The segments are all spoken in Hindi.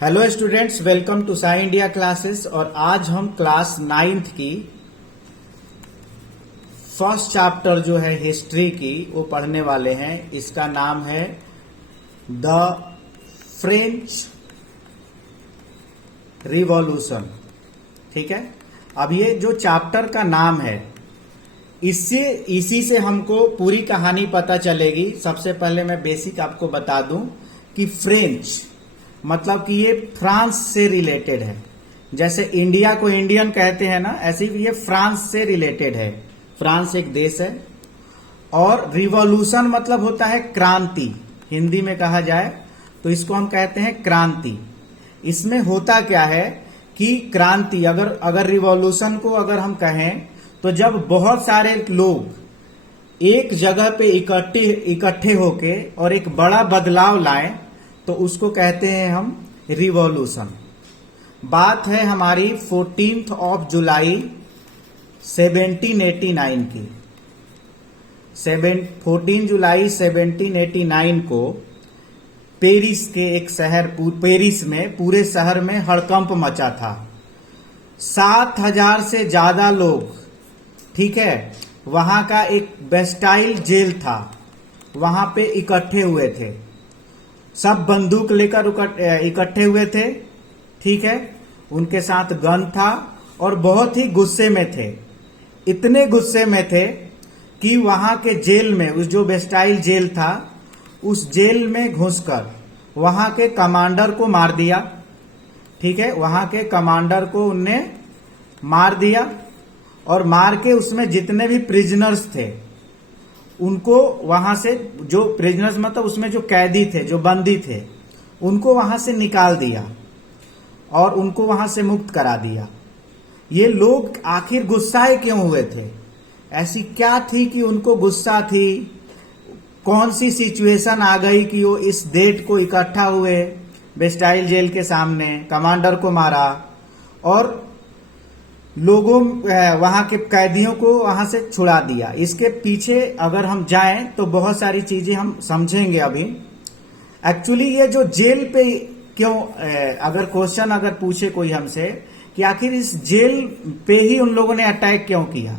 Hello students, welcome to Sai India classes. और आज हम क्लास 9th की फर्स्ट चैप्टर जो है हिस्ट्री की वो पढ़ने वाले हैं। इसका नाम है द फ्रेंच रिवॉल्यूशन। ठीक है, अब ये जो चैप्टर का नाम है इसी से हमको पूरी कहानी पता चलेगी। सबसे पहले मैं बेसिक आपको बता दूं कि फ्रेंच मतलब कि ये फ्रांस से रिलेटेड है। जैसे इंडिया को इंडियन कहते हैं ना, ऐसे ही ये फ्रांस से रिलेटेड है। फ्रांस एक देश है। और रिवॉल्यूशन मतलब होता है क्रांति, हिंदी में कहा जाए तो इसको हम कहते हैं क्रांति। इसमें होता क्या है कि क्रांति अगर रिवॉल्यूशन को अगर हम कहें तो जब बहुत सारे लोग एक जगह पे इकट्ठे होके और एक बड़ा बदलाव लाएं तो उसको कहते हैं हम रिवॉल्यूशन। बात है हमारी 14 जुलाई 1789 की। 14 जुलाई 1789 को पेरिस के एक शहर पेरिस में पूरे शहर में हड़कंप मचा था। 7,000 से ज्यादा लोग, ठीक है, वहां का एक बेस्टाइल जेल था, वहां पे इकट्ठे हुए थे। सब बंदूक लेकर इकट्ठे हुए थे, ठीक है, उनके साथ गन था और बहुत ही गुस्से में थे। इतने गुस्से में थे कि वहां के जेल में, उस जो बेस्टाइल जेल था, उस जेल में घुसकर वहां के कमांडर को मार दिया। ठीक है, वहां के कमांडर को उनने मार दिया और मार के उसमें जितने भी प्रिजनर्स थे उनको वहां से, जो प्रिजनर्स मतलब उसमें जो कैदी थे, जो बंदी थे, उनको वहां से निकाल दिया और उनको वहां से मुक्त करा दिया। ये लोग आखिर गुस्साए क्यों हुए थे? ऐसी क्या थी कि उनको गुस्सा थी? कौन सी सिचुएशन आ गई कि वो इस डेट को इकट्ठा हुए, बेस्टाइल जेल के सामने कमांडर को मारा और लोगों वहां के कैदियों को वहां से छुड़ा दिया? इसके पीछे अगर हम जाएं तो बहुत सारी चीजें हम समझेंगे अभी। एक्चुअली ये जो जेल पे क्यों, अगर क्वेश्चन अगर पूछे कोई हमसे कि आखिर इस जेल पे ही उन लोगों ने अटैक क्यों किया,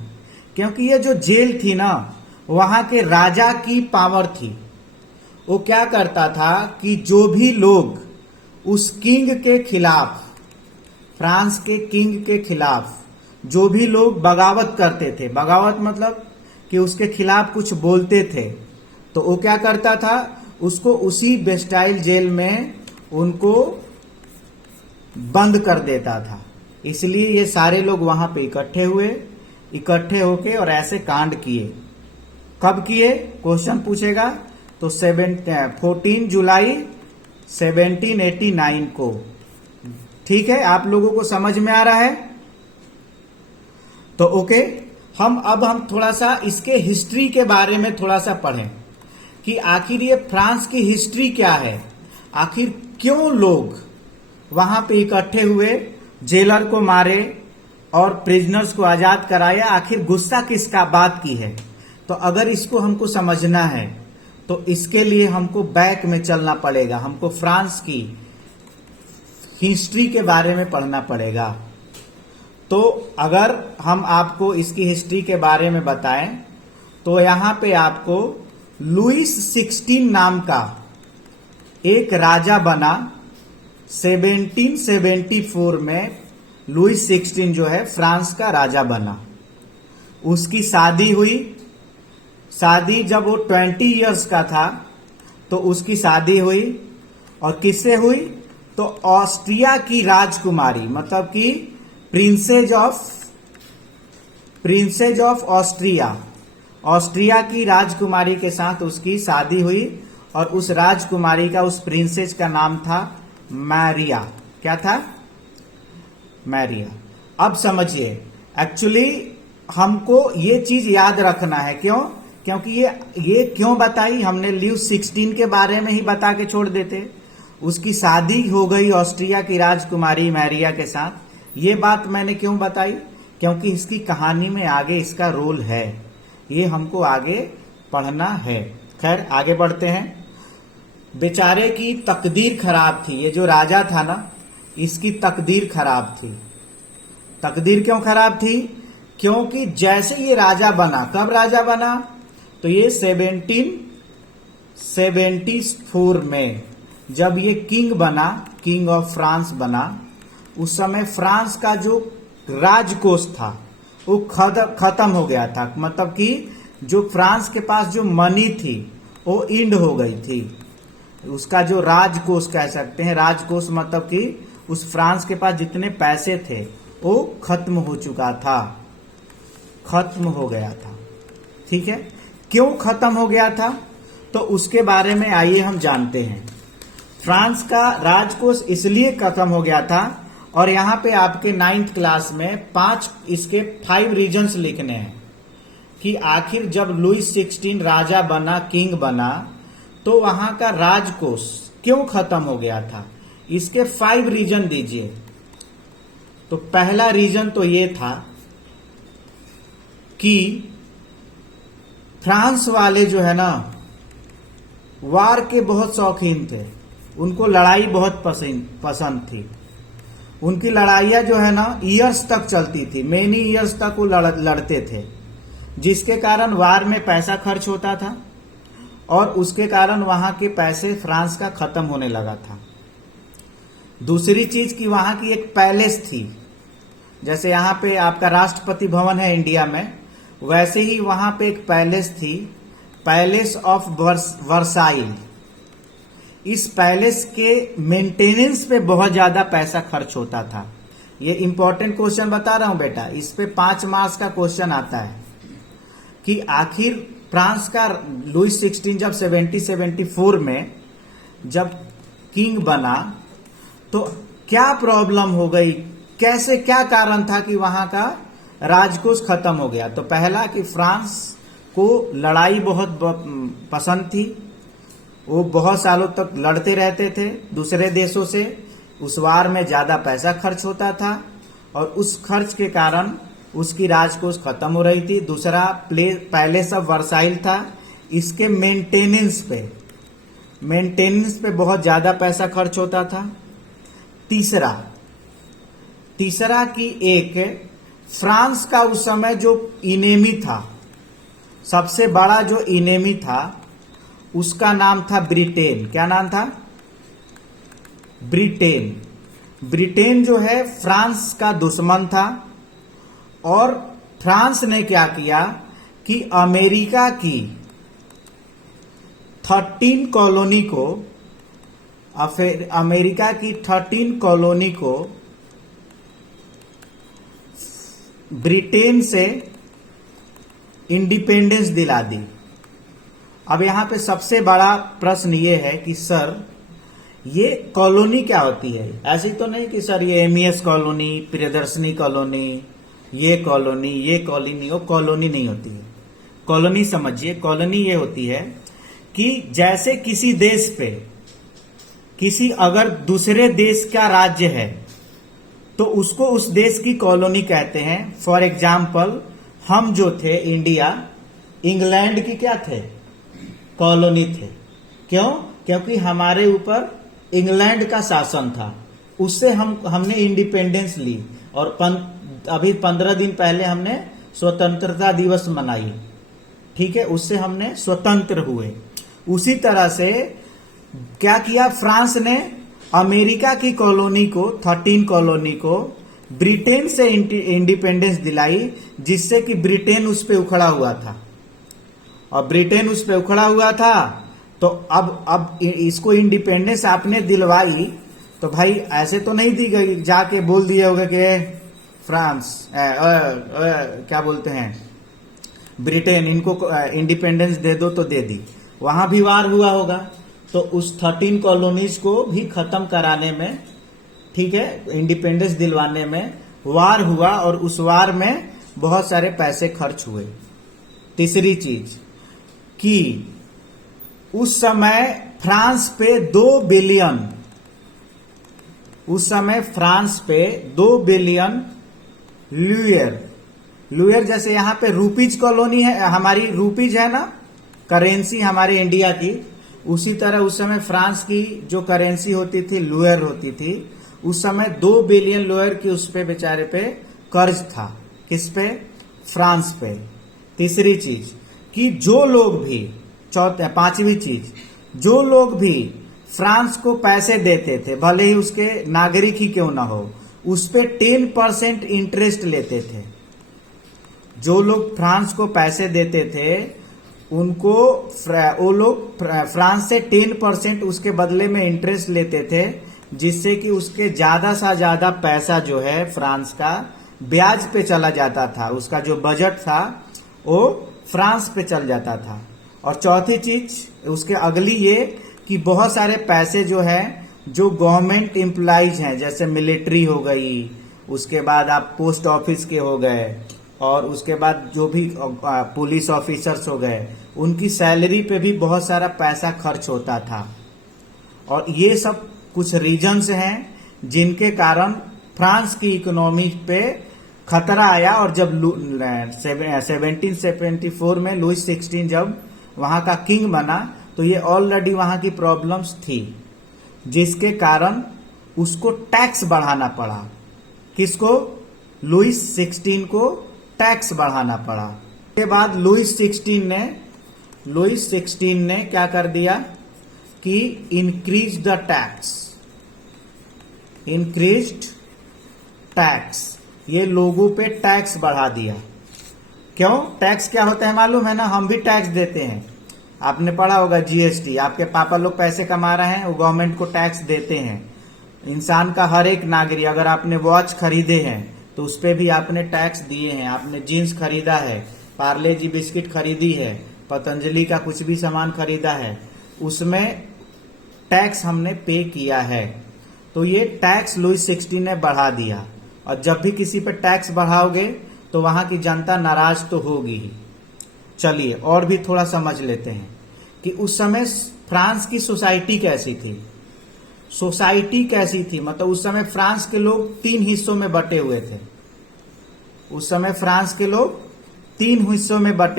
क्योंकि ये जो जेल थी ना, वहां के राजा की पावर थी। वो क्या करता था कि जो भी लोग उस किंग के खिलाफ, फ्रांस के किंग के खिलाफ जो भी लोग बगावत करते थे, बगावत मतलब कि उसके खिलाफ कुछ बोलते थे, तो वो क्या करता था, उसको उसी बेस्टाइल जेल में उनको बंद कर देता था। इसलिए ये सारे लोग वहां पे इकट्ठे होके और ऐसे कांड किए। कब किए क्वेश्चन पूछेगा तो 14 जुलाई 1789 को। ठीक है, आप लोगों को समझ में आ रहा है? तो ओके, हम थोड़ा सा इसके हिस्ट्री के बारे में थोड़ा सा पढ़ें कि आखिर ये फ्रांस की हिस्ट्री क्या है। आखिर क्यों लोग वहां पे इकट्ठे हुए, जेलर को मारे और प्रिजनर्स को आजाद कराया? आखिर गुस्सा किसका बात की है? तो अगर इसको हमको समझना है तो इसके लिए हमको बैक में चलना पड़ेगा, हमको फ्रांस की हिस्ट्री के बारे में पढ़ना पड़ेगा। तो अगर हम आपको इसकी हिस्ट्री के बारे में बताएं तो यहां पे आपको लुइस 16 नाम का एक राजा बना। 1774 में लुइस 16 जो है फ्रांस का राजा बना। उसकी शादी हुई। शादी जब वो 20 इयर्स का था तो उसकी शादी हुई। और किससे हुई? तो ऑस्ट्रिया की राजकुमारी, मतलब कि प्रिंसेज ऑफ ऑस्ट्रिया की राजकुमारी के साथ उसकी शादी हुई। और उस राजकुमारी का, उस प्रिंसेस का नाम था मैरिया। क्या था? मैरिया। अब समझिए, एक्चुअली हमको ये चीज याद रखना है। क्यों? क्योंकि ये क्यों बताई हमने? लुइस 16 के बारे में ही बता के छोड़ देते। उसकी शादी हो गई ऑस्ट्रिया की राजकुमारी मैरिया के साथ। ये बात मैंने क्यों बताई? क्योंकि इसकी कहानी में आगे इसका रोल है, ये हमको आगे पढ़ना है। खैर, आगे बढ़ते हैं। बेचारे की तकदीर खराब थी। ये जो राजा था ना, इसकी तकदीर खराब थी। तकदीर क्यों खराब थी? क्योंकि जैसे ये राजा बना, कब राजा बना? तो ये 1774 में जब ये किंग बना, किंग ऑफ फ्रांस बना, उस समय फ्रांस का जो राजकोष था वो खत्म हो गया था। मतलब कि जो फ्रांस के पास जो मनी थी वो इंड हो गई थी। उसका जो राजकोष कह सकते हैं, राजकोष मतलब कि उस फ्रांस के पास जितने पैसे थे वो खत्म हो चुका था, खत्म हो गया था। ठीक है, क्यों खत्म हो गया था तो उसके बारे में आइए हम जानते हैं। फ्रांस का राजकोष इसलिए खत्म हो गया था, और यहां पे आपके 9th क्लास में 5 रीजंस लिखने हैं कि आखिर जब लुईस 16 राजा बना, किंग बना, तो वहां का राजकोष क्यों खत्म हो गया था। इसके 5 रीजन दीजिए। तो पहला रीजन तो ये था कि फ्रांस वाले जो है ना, वार के बहुत शौकीन थे। उनको लड़ाई बहुत पसंद थी। उनकी लड़ाइयां जो है ना ईयर्स तक चलती थी, मेनी ईयर्स तक वो लड़ते थे, जिसके कारण वार में पैसा खर्च होता था और उसके कारण वहां के पैसे फ्रांस का खत्म होने लगा था। दूसरी चीज कि वहां की एक पैलेस थी, जैसे यहाँ पे आपका राष्ट्रपति भवन है इंडिया में, वैसे ही वहां पे एक पैलेस थी, पैलेस ऑफ वर्साइल। इस पैलेस के मेंटेनेंस पे बहुत ज्यादा पैसा खर्च होता था। ये इंपॉर्टेंट क्वेश्चन बता रहा हूं बेटा, इस पे 5 मार्क्स का क्वेश्चन आता है कि आखिर फ्रांस का लुईस 16 जब 1774 में जब किंग बना तो क्या प्रॉब्लम हो गई, कैसे, क्या कारण था कि वहां का राजकोष खत्म हो गया। तो पहला कि फ्रांस को लड़ाई बहुत पसंद थी, वो बहुत सालों तक लड़ते रहते थे दूसरे देशों से, उस वार में ज्यादा पैसा खर्च होता था और उस खर्च के कारण उसकी राजकोष खत्म हो रही थी। दूसरा पैलेस ऑफ वर्साइल था, इसके मेंटेनेंस पे बहुत ज्यादा पैसा खर्च होता था। तीसरा कि एक फ्रांस का उस समय जो इनेमी था, सबसे बड़ा जो इनेमी था, उसका नाम था ब्रिटेन। क्या नाम था? ब्रिटेन जो है फ्रांस का दुश्मन था, और फ्रांस ने क्या किया कि अमेरिका की 13 कॉलोनी को, अमेरिका की 13 कॉलोनी को ब्रिटेन से इंडिपेंडेंस दिला दी। अब यहां पे सबसे बड़ा प्रश्न ये है कि सर ये कॉलोनी क्या होती है? ऐसी तो नहीं कि सर ये एमईएस कॉलोनी, प्रियदर्शनी कॉलोनी, ये कॉलोनी, वो कॉलोनी नहीं होती है। कॉलोनी समझिए, कॉलोनी ये होती है कि जैसे किसी देश पे अगर दूसरे देश का राज्य है तो उसको उस देश की कॉलोनी कहते हैं। फॉर एग्जाम्पल हम जो थे इंडिया, इंग्लैंड की क्या थे? कॉलोनी थे। क्यों? क्योंकि हमारे ऊपर इंग्लैंड का शासन था, उससे हमने इंडिपेंडेंस ली, और अभी 15 दिन पहले हमने स्वतंत्रता दिवस मनाई। ठीक है, उससे हमने स्वतंत्र हुए। उसी तरह से क्या किया फ्रांस ने, अमेरिका की कॉलोनी को, 13 कॉलोनी को ब्रिटेन से इंडिपेंडेंस दिलाई, जिससे कि ब्रिटेन उस पे उखड़ा हुआ था। और ब्रिटेन उस पे उखड़ा हुआ था तो अब इसको इंडिपेंडेंस आपने दिलवाई, तो भाई ऐसे तो नहीं दी गई, जाके बोल दिए होगा कि फ्रांस क्या बोलते हैं, ब्रिटेन, इनको इंडिपेंडेंस दे दो, तो दे दी। वहां भी वार हुआ होगा, तो उस 13 कॉलोनीज को भी खत्म कराने में, ठीक है, इंडिपेंडेंस दिलवाने में वार हुआ, और उस वार में बहुत सारे पैसे खर्च हुए। तीसरी चीज कि उस समय फ्रांस पे 2 बिलियन, उस समय फ्रांस पे 2 बिलियन लुयर जैसे यहां पे रूपीज कॉलोनी है, हमारी रूपीज है ना, करेंसी हमारे इंडिया की, उसी तरह उस समय फ्रांस की जो करेंसी होती थी लुएर होती थी, उस समय 2 बिलियन लुएर की उस पे बेचारे पे कर्ज था। किस पे? फ्रांस पे। तीसरी चीज कि जो लोग भी, पांचवी चीज, जो लोग भी फ्रांस को पैसे देते थे, भले ही उसके नागरिक ही क्यों ना हो, उस पे 10% इंटरेस्ट लेते थे। जो लोग फ्रांस को पैसे देते थे उनको वो लोग फ्रांस से 10% उसके बदले में इंटरेस्ट लेते थे, जिससे कि उसके ज्यादा सा ज्यादा पैसा जो है फ्रांस का ब्याज पे चला जाता था। उसका जो बजट था वो फ्रांस पे चल जाता था। और चौथी चीज उसके अगली ये कि बहुत सारे पैसे जो है जो गवर्नमेंट एम्प्लॉइज हैं, जैसे मिलिट्री हो गई, उसके बाद आप पोस्ट ऑफिस के हो गए, और उसके बाद जो भी पुलिस ऑफिसर्स हो गए, उनकी सैलरी पे भी बहुत सारा पैसा खर्च होता था। और ये सब कुछ रीजन्स हैं जिनके कारण फ्रांस की इकोनॉमी पे खतरा आया। और जब 1774 में लुइस 16 जब वहां का किंग बना तो ये ऑलरेडी वहां की प्रॉब्लम्स थी, जिसके कारण उसको टैक्स बढ़ाना पड़ा। किसको? लुइस 16 को टैक्स बढ़ाना पड़ा। उसके बाद लुइस 16 ने क्या कर दिया कि इंक्रीज टैक्स, ये लोगों पे टैक्स बढ़ा दिया। क्यों? टैक्स क्या होता है मालूम है ना? हम भी टैक्स देते हैं, आपने पढ़ा होगा जीएसटी। आपके पापा लोग पैसे कमा रहे हैं, वो गवर्नमेंट को टैक्स देते हैं। इंसान का हर एक नागरिक, अगर आपने वॉच खरीदे हैं तो उस पे भी आपने टैक्स दिए हैं। आपने जीन्स खरीदा है, पार्ले जी बिस्किट खरीदी है, पतंजलि का कुछ भी सामान खरीदा है, उसमें टैक्स हमने पे किया है। तो ये टैक्स लुइस 16 ने बढ़ा दिया। और जब भी किसी पे टैक्स बढ़ाओगे तो वहां की जनता नाराज तो होगी ही। चलिए और भी थोड़ा समझ लेते हैं कि उस समय फ्रांस की सोसाइटी कैसी थी। मतलब उस समय फ्रांस के लोग 3 हिस्सों में बटे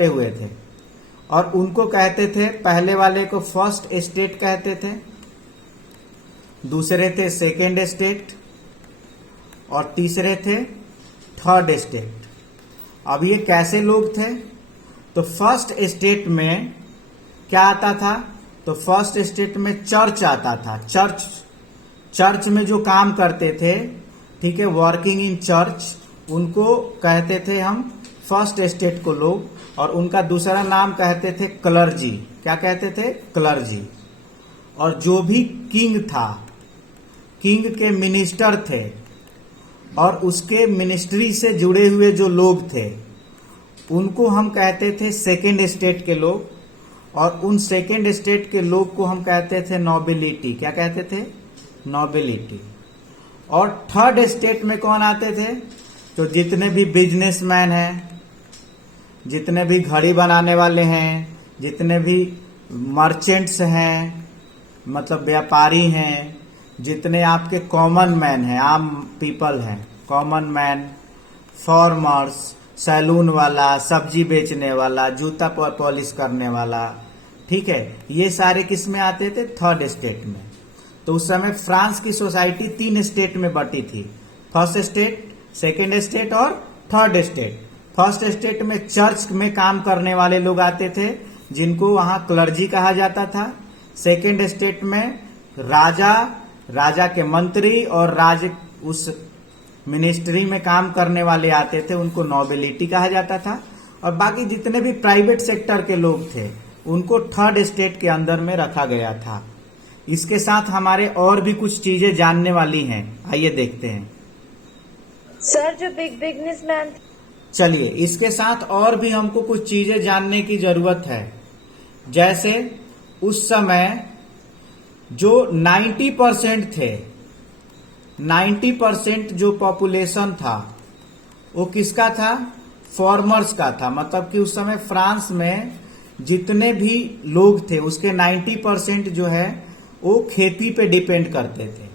हुए थे। और उनको कहते थे, पहले वाले को फर्स्ट एस्टेट कहते थे, दूसरे थे सेकेंड एस्टेट, और तीसरे थे थर्ड एस्टेट। अब ये कैसे लोग थे? तो फर्स्ट एस्टेट में क्या आता था? तो फर्स्ट एस्टेट में चर्च आता था। चर्च में जो काम करते थे, ठीक है, वर्किंग इन चर्च, उनको कहते थे हम फर्स्ट एस्टेट को लोग। और उनका दूसरा नाम कहते थे क्लर्जी। क्या कहते थे? क्लर्जी। और जो भी किंग था, किंग के मिनिस्टर थे, और उसके मिनिस्ट्री से जुड़े हुए जो लोग थे, उनको हम कहते थे सेकेंड एस्टेट के लोग। और उन सेकेंड एस्टेट के लोग को हम कहते थे नोबिलिटी। क्या कहते थे? नोबिलिटी। और थर्ड एस्टेट में कौन आते थे? तो जितने भी बिजनेसमैन हैं, जितने भी घड़ी बनाने वाले हैं, जितने भी मर्चेंट्स हैं, मतलब व्यापारी हैं, जितने आपके कॉमन मैन हैं, आम पीपल हैं, कॉमन मैन, फार्मर्स, सैलून वाला, सब्जी बेचने वाला, जूता पॉलिश करने वाला, ठीक है, ये सारे किस में आते थे? थर्ड एस्टेट में। तो उस समय फ्रांस की सोसाइटी 3 एस्टेट में बटी थी, फर्स्ट एस्टेट, सेकेंड एस्टेट और थर्ड एस्टेट। फर्स्ट एस्टेट में चर्च में काम करने वाले लोग आते थे, जिनको वहां क्लर्जी कहा जाता था। सेकेंड एस्टेट में राजा के मंत्री और उस मिनिस्ट्री में काम करने वाले आते थे, उनको नोबिलिटी कहा जाता था। और बाकी जितने भी प्राइवेट सेक्टर के लोग थे, उनको थर्ड एस्टेट के अंदर में रखा गया था। इसके साथ हमारे और भी कुछ चीजें जानने वाली हैं, आइए देखते हैं। सर, जो बिग बिजनेसमैन, चलिए इसके साथ और भी हमको कुछ चीजें जानने की जरूरत है। जैसे उस समय जो 90% थे, 90% जो पॉपुलेशन था वो किसका था? फार्मर्स का था। मतलब कि उस समय फ्रांस में जितने भी लोग थे उसके 90% जो है वो खेती पे डिपेंड करते थे।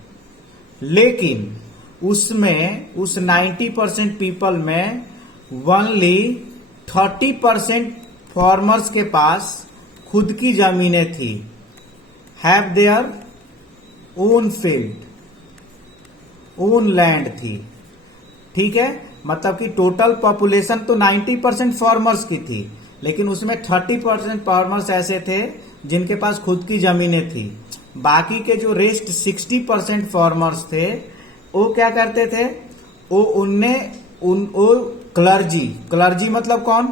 लेकिन उसमें उस 90% पीपल में ओनली 30% फार्मर्स के पास खुद की जमीनें थी। Have their own field, own land थी। ठीक है, मतलब कि टोटल पॉपुलेशन तो 90% फार्मर्स की थी, लेकिन उसमें 30% फार्मर्स ऐसे थे जिनके पास खुद की जमीनें थी। बाकी के जो रेस्ट 60% फार्मर्स थे वो क्या करते थे, वो क्लर्जी मतलब कौन,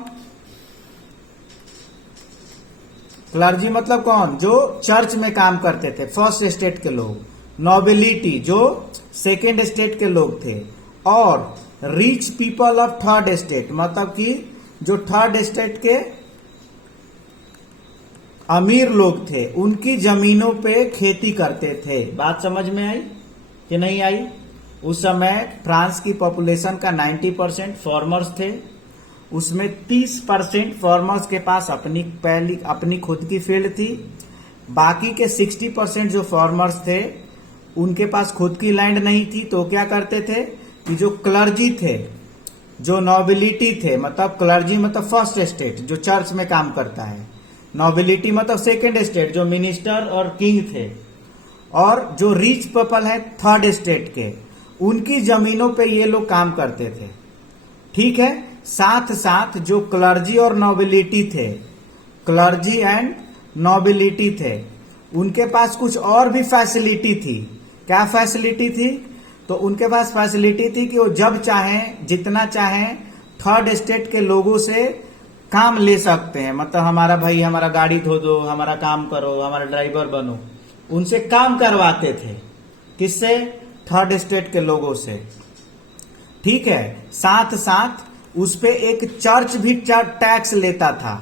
क्लर्जी मतलब कौन, जो चर्च में काम करते थे, फर्स्ट स्टेट के लोग। नोबिलिटी जो सेकेंड स्टेट के लोग थे। और rich people of third state, मतलब कि जो थर्ड स्टेट के अमीर लोग थे उनकी जमीनों पे खेती करते थे। बात समझ में आई कि नहीं आई? उस समय फ्रांस की पॉपुलेशन का 90% फार्मर्स थे, उसमें 30% फार्मर्स के पास अपनी खुद की फील्ड थी। बाकी के 60% जो फार्मर्स थे उनके पास खुद की लैंड नहीं थी। तो क्या करते थे कि जो क्लर्जी थे, जो नोबिलिटी थे, मतलब क्लर्जी मतलब फर्स्ट स्टेट जो चर्च में काम करता है, नोबिलिटी मतलब सेकेंड स्टेट जो मिनिस्टर और किंग थे, और जो रिच पीपल है थर्ड स्टेट के, उनकी जमीनों पे ये लोग काम करते थे। ठीक है, साथ साथ जो क्लर्जी और नोबिलिटी थे, क्लर्जी एंड नोबिलिटी थे, उनके पास कुछ और भी फैसिलिटी थी। क्या फैसिलिटी थी? तो उनके पास फैसिलिटी थी कि वो जब चाहें, जितना चाहें, थर्ड स्टेट के लोगों से काम ले सकते हैं। मतलब हमारा भाई हमारा गाड़ी धो दो, हमारा काम करो, हमारा ड्राइवर बनो, उनसे काम करवाते थे। किससे? थर्ड स्टेट के लोगों से। ठीक है, साथ साथ उस पे एक चर्च भी टैक्स लेता था,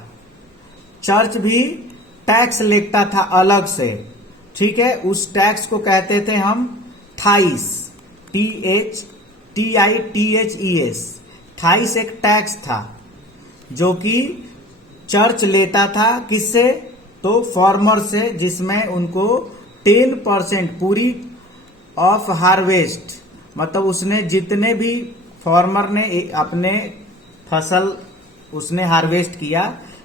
चर्च भी टैक्स लेता था अलग से। ठीक है, उस टैक्स को कहते थे हम थाइस, THES। थाइस एक टैक्स था जो कि चर्च लेता था। किससे? तो फार्मर से, जिसमें उनको 10% पूरी ऑफ हार्वेस्ट, मतलब उसने जितने भी फार्मर ने अपने फसल उसने हार्वेस्ट किया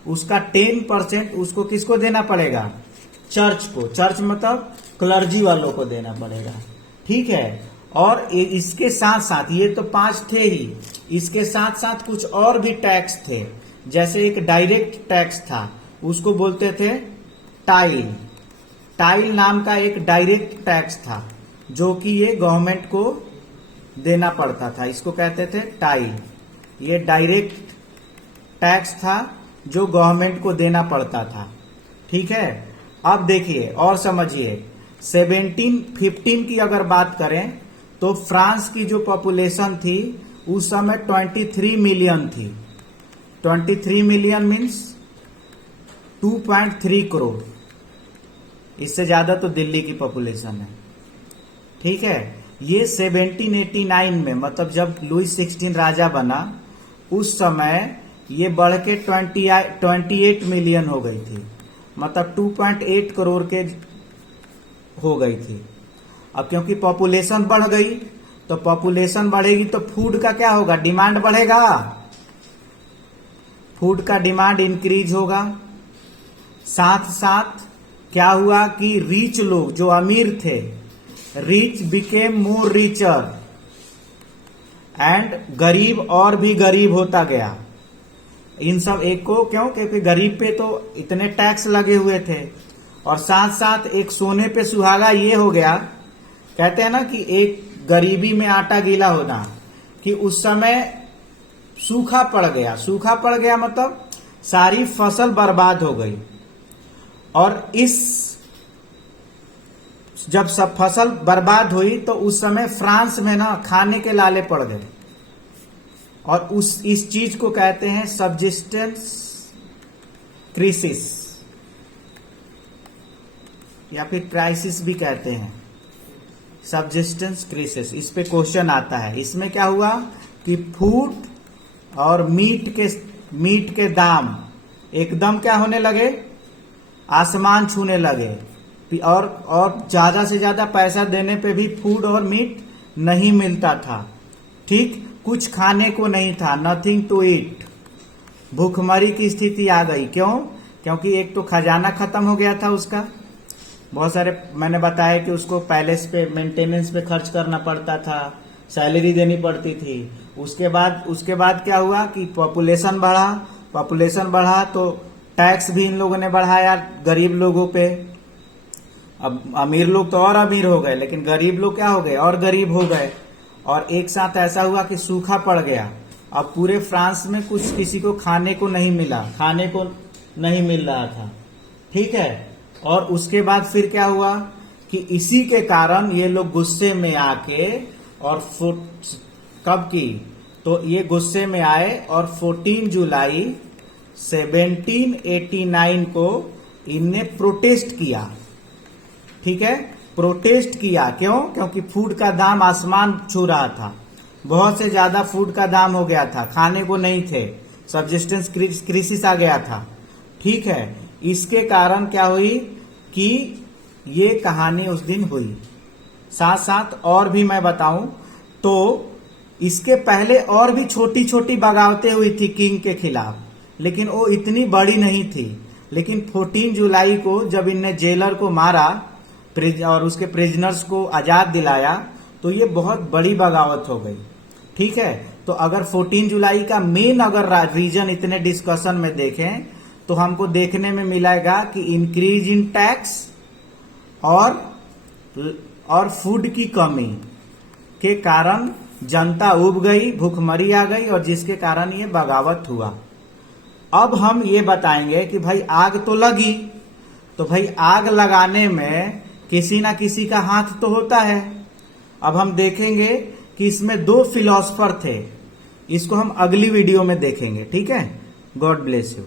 उसका 10% उसको किसको देना पड़ेगा? चर्च को। चर्च मतलब क्लर्जी वालों को देना पड़ेगा। ठीक है, और इसके साथ साथ, ये तो 5 थे ही, इसके साथ साथ कुछ और भी टैक्स थे। जैसे एक डायरेक्ट टैक्स था, उसको बोलते थे टाइल। टाइल नाम का एक डायरेक्ट टैक्स था जो कि ये गवर्नमेंट को देना पड़ता था, इसको कहते थे टाइल। ये डायरेक्ट टैक्स था जो गवर्नमेंट को देना पड़ता था। ठीक है, अब देखिए और समझिए, 1715 की अगर बात करें तो फ्रांस की जो पॉपुलेशन थी उस समय 23 मिलियन थी। 23 मिलियन मीन्स 2.3 करोड़, इससे ज्यादा तो दिल्ली की पॉपुलेशन है। ठीक है, ये 1789 में, मतलब जब लुई 16 राजा बना उस समय ये बढ़ के 28 मिलियन हो गई थी, मतलब 2.8 करोड़ के हो गई थी। अब क्योंकि पॉपुलेशन बढ़ गई, तो पॉपुलेशन बढ़ेगी तो फूड का क्या होगा? डिमांड बढ़ेगा, फूड का डिमांड इंक्रीज होगा। साथ साथ क्या हुआ कि रिच लोग जो अमीर थे, rich became more richer, and गरीब और भी गरीब होता गया। इन सब एक को क्यों? क्योंकि गरीब पे तो इतने टैक्स लगे हुए थे, और साथ साथ एक सोने पे सुहागा ये हो गया, कहते हैं ना कि एक गरीबी में आटा गीला होना, कि उस समय सूखा पड़ गया। सूखा पड़ गया मतलब सारी फसल बर्बाद हो गई, और जब सब फसल बर्बाद हुई तो उस समय फ्रांस में ना खाने के लाले पड़ गए, और इस चीज को कहते हैं सबजिस्टेंस क्राइसिस, या फिर क्राइसिस भी कहते हैं, सबजिस्टेंस क्राइसिस। इस पे क्वेश्चन आता है। इसमें क्या हुआ कि फूड और मीट के दाम एकदम क्या होने लगे? आसमान छूने लगे, और ज्यादा से ज्यादा पैसा देने पे भी फूड और मीट नहीं मिलता था। ठीक, कुछ खाने को नहीं था, नथिंग टू ईट। भूखमरी की स्थिति आ गई। क्यों? क्योंकि एक तो खजाना खत्म हो गया था उसका, बहुत सारे मैंने बताया कि उसको पैलेस पे मेंटेनेंस पे खर्च करना पड़ता था, सैलरी देनी पड़ती थी। उसके बाद क्या हुआ कि पॉपुलेशन बढ़ा तो टैक्स भी इन लोगों ने बढ़ाया गरीब लोगों पे। अब अमीर लोग तो और अमीर हो गए, लेकिन गरीब लोग क्या हो गए, और गरीब हो गए। और एक साथ ऐसा हुआ कि सूखा पड़ गया। अब पूरे फ्रांस में कुछ किसी को खाने को नहीं मिल रहा था, ठीक है। और उसके बाद फिर क्या हुआ कि इसी के कारण ये लोग गुस्से में आके और कब की, तो ये गुस्से में आए और 14 जुलाई 1789 को इनने प्रोटेस्ट किया, ठीक है। प्रोटेस्ट किया क्यों? क्योंकि फूड का दाम आसमान छू रहा था, बहुत से ज्यादा फूड का दाम हो गया था, खाने को नहीं थे, सब्सिस्टेंस क्राइसिस आ गया था, ठीक है। इसके कारण क्या हुई कि ये कहानी उस दिन हुई। साथ साथ और भी मैं बताऊं तो इसके पहले और भी छोटी छोटी बगावतें हुई थी किंग के खिलाफ, लेकिन वो इतनी बड़ी नहीं थी। लेकिन 14 जुलाई को जब इनने जेलर को मारा और उसके प्रिजनर्स को आजाद दिलाया, तो ये बहुत बड़ी बगावत हो गई, ठीक है। तो अगर 14 जुलाई का मेन अगर रीजन इतने डिस्कशन में देखें तो हमको देखने में मिलेगा कि इंक्रीज इन टैक्स और फूड की कमी के कारण जनता उब गई, भूखमरी आ गई, और जिसके कारण ये बगावत हुआ। अब हम ये बताएंगे कि भाई आग तो लगी, तो भाई आग लगाने में किसी ना किसी का हाथ तो होता है। अब हम देखेंगे कि इसमें 2 फिलोसफर थे, इसको हम अगली वीडियो में देखेंगे, ठीक है। God bless you.